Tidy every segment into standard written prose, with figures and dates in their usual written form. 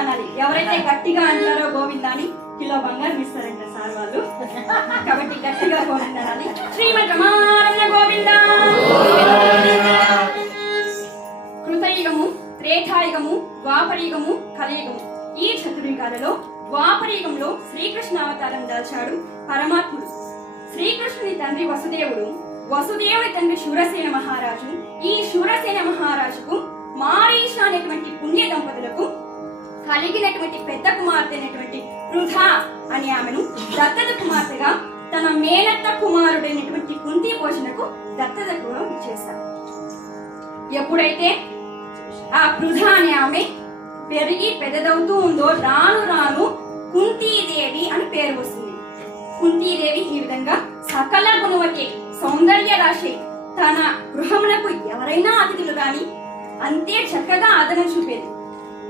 అనాలి. ఎవరైతే గట్టిగా అంటారో గోవిందాని కిలో బంగారం ఇస్తారంట సార్ వాళ్ళు. కాబట్టి గట్టిగా గోవింద అనాలి. శ్రీమద్ రమారమణ గోవింద. కృతయుగము, త్రేతాయుగము, ద్వాపరయుగము, కలియుగము. ఈ చతుర్యుగాలలో ద్వాపరయుగంలో శ్రీకృష్ణ అవతారం దాల్చాడు పరమాత్ముడు. శ్రీకృష్ణుని తండ్రి వసుదేవుడు, వసుదేవుని తండ్రి శూరసేన మహారాజు. ఈ శూరసేన మహారాజుకు మారీష అనేటువంటి పుణ్య దంపతులకు కలిగినటువంటి పెద్ద కుమార్తె అయినటువంటి పృథా అనే ఆమెను దత్తత కుమార్తెగా తన మేనత్త కుమారుడైనటువంటి కుంతి భోజనకు దత్తతకు ఇచ్చేశారు. ఎప్పుడైతే ఆ పృథా అనే ఆమె పెరిగి పెద్దదవుతూ ఉందో రాను రాను కుంతీదేవి అని పేరు వస్తుంది. కుంతీదేవి ఈ విధంగా సకల గుణవతి, సౌందర్య రాశి. తన గృహమునకు ఎవరైనా అతిథులు గాని అంతే చక్కగా ఆదరణ చూపేది.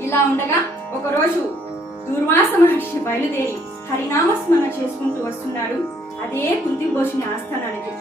ఇలా ఉండగా ఒకరోజు దుర్వాస మహర్షి బయలుదేరి హరినామ స్మరణ చేసుకుంటూ వస్తున్నాడు అదే కుంతి భోజని ఆస్థానానికి.